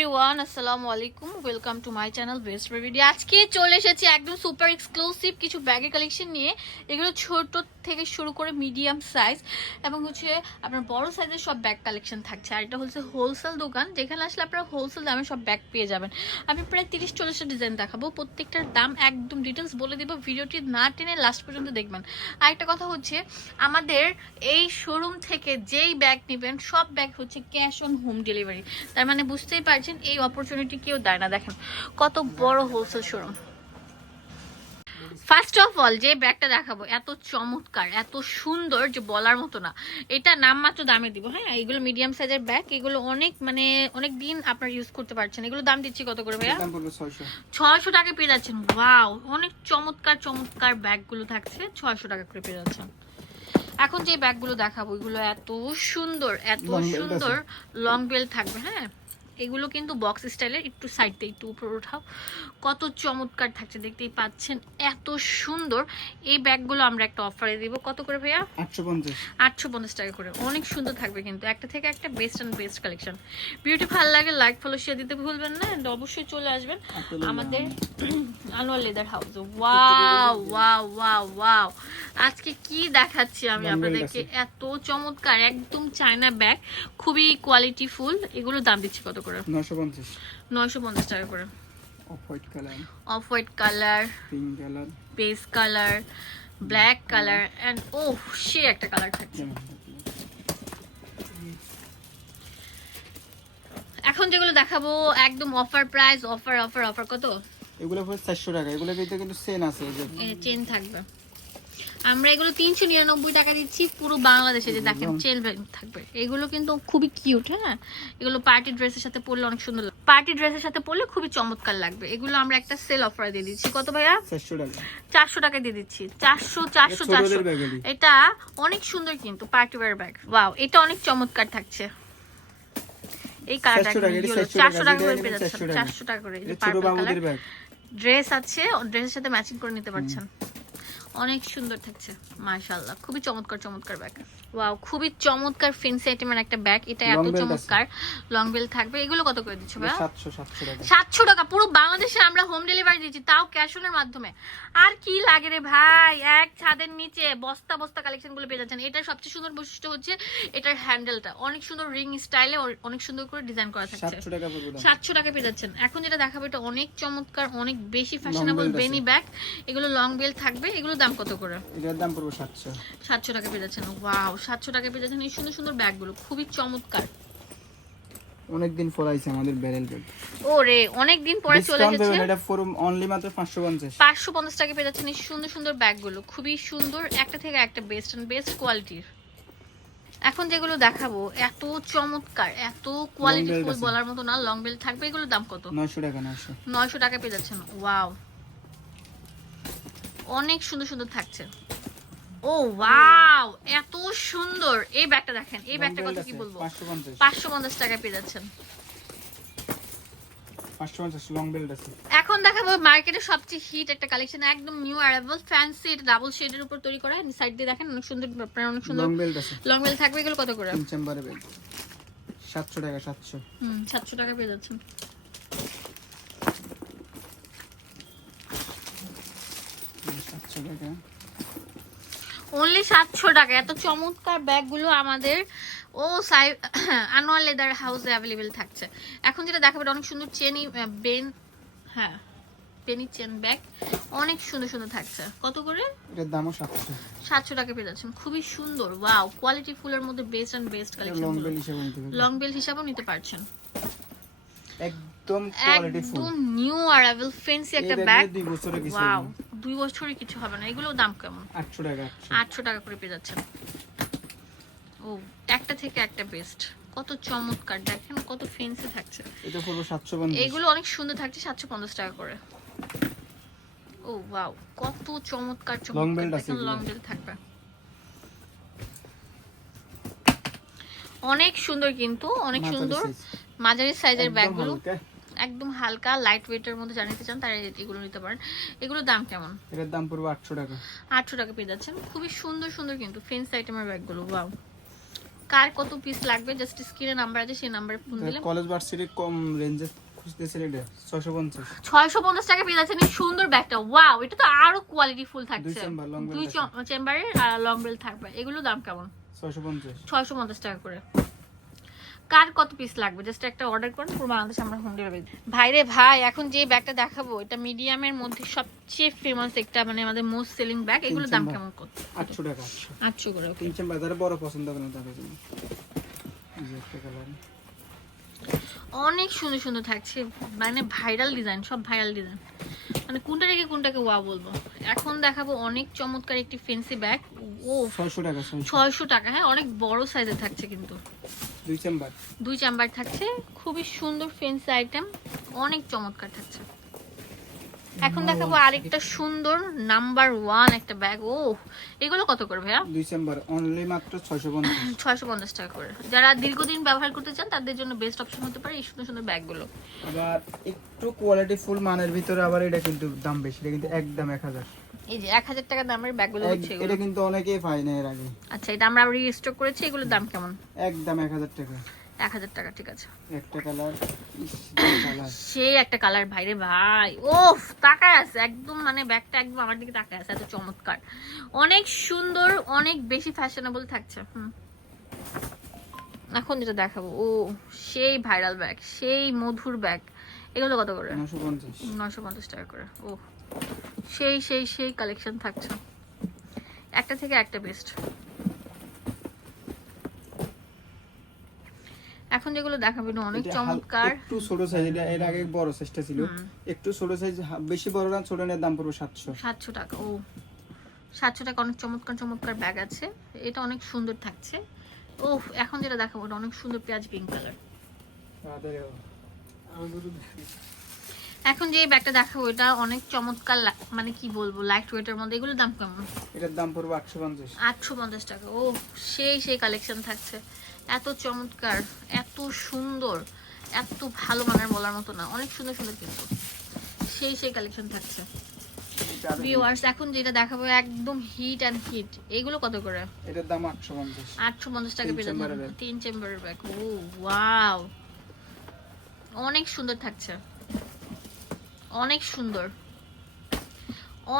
Everyone আসসালামু আলাইকুম welcome to my channel আজকে চলে এসেছি একদম সুপার এক্সক্লুসিভ কিছু ব্যাগের কালেকশন নিয়ে। এগুলো থেকে শুরু করে মিডিয়াম সাইজ এবং হচ্ছে আপনার বড় সাইজের সব ব্যাগ কালেকশন থাকছে। আর এটা হচ্ছে হোলসেল দোকান, যেখানে আসলে আপনারা হোলসেল দামে সব ব্যাগ পেয়ে যাবেন। আমি প্রায় তিরিশ চল্লিশটা ডিজাইন দেখাবো। প্রত্যেকটার দাম একদম ডিটেলস বলে দেবো। ভিডিওটি না টেনে লাস্ট পর্যন্ত দেখবেন। আর একটা কথা হচ্ছে, আমাদের এই শোরুম থেকে যেই ব্যাগ নেবেন, সব ব্যাগ হচ্ছে ক্যাশ অন হোম ডেলিভারি তার মানে বুঝতেই পারছেন এই অপরচুনিটি কেউ দেয় না। দেখেন কত বড় wholesale showroom first of all যে ব্যাগটা দেখাবো এত চমৎকার এত সুন্দর যে বলার মতো না। এটা নামমাত্র দামে দিব হ্যাঁ? এগুলো মিডিয়াম সাইজের ব্যাগ এগুলো অনেক মানে অনেক দিন আপনার ইউজ করতে পারছেন। এগুলো দাম দিচ্ছি কত করে ভাইয়া? ছয়শো। টাকা পেয়ে যাচ্ছেন ওয়াও অনেক চমৎকার চমৎকার ব্যাগগুলো থাকছে ছয়শো টাকা করে পেয়ে যাচ্ছেন। এখন যে ব্যাগগুলো দেখাবো এগুলো এত সুন্দর এত সুন্দর লং বেল থাকবে হ্যাঁ? এগুলো কিন্তু বক্স স্টাইলের একটু সাইড দিয়ে একটু উপরে ওঠাও। কত চমৎকার থাকছে দেখতেই পাচ্ছেন এত সুন্দর। এই ব্যাগগুলো আমরা একটা অফারে দিব। কত করে ভাইয়া? আটশো পঞ্চাশ। আটশো পঞ্চাশ টাকা করে। অনেক সুন্দর থাকবে কিন্তু। একটা থেকে একটা best and best collection beauty ভালো লাগে লাইক ফলো শেয়ার দিতে ভুলবেন না। And অবশ্যই চলে আসবেন আমাদের Anwar leather house wow wow wow wow আজকে কি দেখাচ্ছি আমি আপনাদেরকে? এত চমৎকার একদম চায়না ব্যাগ খুবই কোয়ালিটি ফুল এগুলোর দাম দিচ্ছি কত করে? পঞ্চাশ। নয়শো পঞ্চাশ টাকা করে। Off white colour off white colour pink colour base colour black colour and ও সে একটা কালার থাকছে। এখন যেগুলো দেখাবো একদম offer price offer offer offer কত? এগুলো পড়বে চারশো টাকা। এগুলোর ভিতরে কিন্তু সেন আছে এই চেন থাকবে। আমরা এগুলো তিনশো নিরানব্বই টাকা দিচ্ছি পুরো বাংলাদেশে যে দেখেন চেন থাকবে। এগুলো কিন্তু খুবই কিউট হ্যাঁ? এগুলো পার্টি ড্রেসের সাথে পরলে অনেক সুন্দর লাগবে পার্টি ড্রেসের সাথে পরলে খুবই চমৎকার লাগবে। এগুলো আমরা একটা সেল অফার দিয়ে দিচ্ছি। কত ভাইয়া? চারশো টাকা। দিয়ে দিচ্ছি। চারশো চারশো চারশো। এটা অনেক সুন্দর কিন্তু পার্টি ওয়ার ব্যাগ ওয়াও এটা অনেক চমৎকার থাকছে। এই কালারটা 400 টাকা, এটা 400 চারশো টাকা করে পেয়ে যাচ্ছেন। চারশো টাকা। করে। ড্রেস আছে ড্রেসের সাথে ম্যাচিং করে নিতে পারছেন। অনেক সুন্দর থাকছে মাশাআল্লাহ। খুবই চমৎকার চমৎকার ব্যাগ ওয়াও খুবই চমৎকার ফেন্সি আইটেমের একটা ব্যাগ এটা এত চমৎকার। লং বেল থাকবে। এগুলো কত করে দিচ্ছ ভাইয়া? সাতশো সাতশো টাকা। সাতশো টাকা। পুরো বাংলাদেশে আমরা হোম ডেলিভারি দিচ্ছি তাও ক্যাশ অনের মাধ্যমে। আর কি লাগে রে ভাই? এক ছাদের নিচে বস্তা বস্তা কালেকশনগুলো পেয়ে যাচ্ছেন। এটার সবচেয়ে সুন্দর বৈশিষ্ট্য হচ্ছে এটার হ্যান্ডেলটা অনেক সুন্দর রিং স্টাইলে অনেক সুন্দর করে ডিজাইন করা থাকছে। সাতশো টাকা পড়বে দাম সাতশো টাকা পেয়ে যাচ্ছেন। এখন যেটা দেখাবো এটা অনেক চমৎকার অনেক বেশি ফ্যাশনেবল বেনি ব্যাগ এগুলো লং বেল থাকবে। এগুলো দাম কত করে? এটার দাম পড়বে সাতশো। সাতশো টাকা পেয়ে যাচ্ছেন। ওয়াও সাতশো টাকা পেয়ে যাচ্ছেন। এই সুন্দর সুন্দর ব্যাগগুলো খুবই চমৎকার। অনেকদিন পর আইছে আমাদের ব্যারেল ব্যাগ। ওরে অনেক দিন পরে চলে এসেছে। এটা অনলি মাত্র পাঁচশো পঞ্চাশ। পাঁচশো পঞ্চাশ টাকা পেয়ে যাচ্ছেন এই সুন্দর সুন্দর ব্যাগগুলো। খুবই সুন্দর একটা থেকে একটা বেস্ট অ্যান্ড বেস্ট কোয়ালিটির এখন যেগুলো দেখাবো এত চমৎকার এত কোয়ালিটি ফুল বলার মতো না লং বেল থাকবে। এগুলোর দাম কত? নয়শো টাকা নয়শো। নয়শো টাকা পেয়ে যাচ্ছেন। ওয়াও অনেক সুন্দর সুন্দর থাকছে। ও ওয়াও এত সুন্দর। এই ব্যাগটা দেখেন এই ব্যাগটা কত কি বলব? পাঁচশো পঞ্চাশ। পাঁচশো পঞ্চাশ টাকা পেয়ে যাচ্ছেন। পাঁচশো পঞ্চাশ লং বেল্ট আছে। এখন দেখাবো মার্কেটে সবচেয়ে হিট একটা কালেকশন একদম নিউ অ্যারাইভাল ফ্যান্সি এটা ডাবল শেডের উপর তৈরি করা। সাইড দিয়ে দেখেন অনেক সুন্দর আপনার অনেক সুন্দর লং বেল্ট আছে। লং বেল থাকবে এগুলো কত করে? তিন চেম্বারে বেল্ট সাতশো টাকা সাতশো। হুম সাতশো টাকা পেয়ে যাচ্ছেন। টাকা। অনলি সাতশো টাকা। এত চমৎকার ব্যাগগুলো আমাদের ও সাই আনোয়ার লেদার হাউসে অ্যাভেলেবেল থাকছে। এখন যেটা দেখাবে অনেক সুন্দর চেনি বেন হ্যাঁ পেনি চেন ব্যাগ অনেক সুন্দর সুন্দর থাকছে। কত করে? এটার দামও টাকা। পেয়ে যাচ্ছেন। খুবই সুন্দর ওয়াও কোয়ালিটি ফুলের মধ্যে best best collection long belt হিসেবে লং বেল হিসাবেও নিতে পারছেন। একদম কোয়ালিটি ফুল একদম নিউ অ্যারাইভেল ফেন্সি একটা ব্যাগ দুই বছরে কিছু ওয়াও। দুই বছরই কিছু হবে না। এগুলোর দাম কেমন? আটশো টাকা আটশো। টাকা করে পেয়ে যাচ্ছেন। ও একটা থেকে একটা বেস্ট। কত চমৎকার। দেখেন কত ফেন্সি থাকছে। এটা পড়বে সাতশো পঞ্চাশ। এগুলো অনেক সুন্দর থাকছে সাতশো পঞ্চাশ টাকা করে। ও ওয়াও কত চমৎকার আছে চমৎকার। লং বেল্ট থাকবে। অনেক সুন্দর কিন্তু অনেক সুন্দর। মাঝারি সাইজের ব্যাগগুলো। একদম হালকা লাইট ওয়েটের মধ্যে জানিতে চান তারা এগুলো নিতে পারেন। এগুলোর দাম কেমন? এটার দাম পড়বে আটশো টাকা। আটশো টাকা পেয়ে যাচ্ছেন খুবই সুন্দর সুন্দর কিন্তু ফেন্স আইটেমের ব্যাগগুলো ওয়াও কার কত পিস লাগবে? জাস্ট স্ক্রিনে নাম্বার আছে সেই নাম্বারে ফোন দিলে। কলেজ ভার্সিটি কম রেঞ্জে খুঁজতেছে এটা ছয়শো পঞ্চাশ। ছয়শো পঞ্চাশ টাকা পেয়ে যাচ্ছেন এই সুন্দর ব্যাগটা ওয়াও এটা তো আরও কোয়ালিটি ফুল থাকছে। দুই আর লং বেল থাকবে। এগুলো দাম কেমন? ছয়শো পঞ্চাশ। ছয়শো পঞ্চাশ টাকা করে। কার কত পিস লাগবে? জাস্ট একটা অর্ডার করেন পুরো বাংলাদেশে আমরা হোম ডেলিভারি ভাই রে ভাই এখন যে ব্যাগটা দেখাবো এটা মিডিয়ামের মধ্যে সবচেয়ে ফেমাস একটা মানে আমাদের মোস্ট সেলিং ব্যাগ এগুলো দাম কেমন কত? আটশো টাকা আটশো। আটশো করে okay। তিন চেম্বার যারা বড় পছন্দ করেন তাদের জন্য। অনেক সুন্দর সুন্দর থাকছে মানে ভাইরাল ডিজাইন সব ভাইরাল ডিজাইন মানে কোনটা রেখে কোনটাকে ওয়া বলব? এখন দেখাবো অনেক চমৎকার একটি ফেন্সি ব্যাগ ও ছয়শো টাকা ছয়শো। ছয়শো টাকা হ্যাঁ অনেক বড় সাইজের থাকছে কিন্তু। দুই চেম্বার। দুই চেম্বার থাকছে। খুবই সুন্দর ফেন্সি আইটেম অনেক চমৎকার থাকছে। এখন দেখাবো আরেকটা সুন্দর নাম্বার ওয়ান একটা ব্যাগ ও এগুলো কত করে ভাইয়া? দুই চেম্বার অনলি মাত্র ছয়শো পঞ্চাশ। ছয়শো পঞ্চাশ টাকা করে। যারা দীর্ঘদিন ব্যবহার করতে চান তাদের জন্য বেস্ট অপশন হতে পারে এই সুন্দর সুন্দর ব্যাগগুলো আবার একটু কোয়ালিটি ফুল মানের ভিতরে আবার এটা কিন্তু দাম বেশি। এটা কিন্তু একদম এক হাজার। এই যে এক হাজার টাকা দামের ব্যাগগুলো হচ্ছে এটা কিন্তু অনেকেই পায় না এর আগে। আচ্ছা এটা আমরা রিস্টক করেছি এগুলোর দাম কেমন? একদম টাকা। টাকা ঠিক আছে। একটা কালার কালার সেই একটা কালার ভাইরে ভাই। তাকায় আছে একদম মানে ব্যাগটা একদম আমার দিকে তাকায় আছে এত চমৎকার। অনেক সুন্দর অনেক বেশি ফ্যাশনেবল থাকছে হুম। এখন যেটা দেখাবো ও সেই ভাইরাল ব্যাগ সেই মধুর ব্যাগ এগুলো কত করে? নশো পঞ্চাশ। টাকা করে ও সেই সেই সেই কালেকশন থাকছে। একটা থেকে একটা বেস্ট এখন যেগুলো দেখাবেন অনেক চমৎকার। একটু ছোট সাইজ এটা এর আগে বড় সাইজটা ছিল। একটু ছোট সাইজ বেশি বড় না ছোট নেওয়ার দাম পড়বে সাতশো। সাতশো টাকা ও। সাতশো টাকা অনেক চমৎকার চমৎকার ব্যাগ আছে। এটা অনেক সুন্দর থাকছে। ও এখন যেটা দেখাবো এটা অনেক সুন্দর পেঁয়াজ পিঙ্ক কালার এখন যে ব্যাগটা দেখাবো এটা অনেক চমৎকার মানে কি বলব লাইট ওয়েটের মধ্যে। এগুলোর দাম কেমন? এটার দাম পড়বে আটশো পঞ্চাশ। আটশো পঞ্চাশ টাকা। ও সেই সেই কালেকশন থাকছে। এত চমৎকার এত সুন্দর এত ভালো মানের বলার মতো না। অনেক সুন্দর সুন্দর কিন্তু। সেই সেই কালেকশন থাকছে। ভিউয়ার্স এখন যেটা দেখাবো একদম হিট অ্যান্ড হিট এগুলো কত করে? এটার দাম আটশো পঞ্চাশ। আটশো পঞ্চাশ টাকা তিন পেয়ে যাবেন তিন চেম্বারের ব্যাগ ও ওয়াও অনেক সুন্দর থাকছে। অনেক সুন্দর।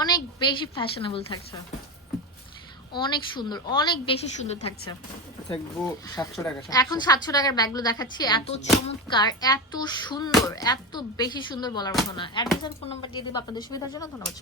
অনেক বেশি ফ্যাশনেবল থাকছে। অনেক সুন্দর অনেক বেশি সুন্দর থাকছে। এখন সাতশো টাকার ব্যাগগুলো দেখাচ্ছি এত চমৎকার এত সুন্দর এত বেশি সুন্দর বলার মতো না। অ্যাড্রেস আর ফোন নাম্বার দিয়ে দিব আপনাদের সুবিধার জন্য ধন্যবাদ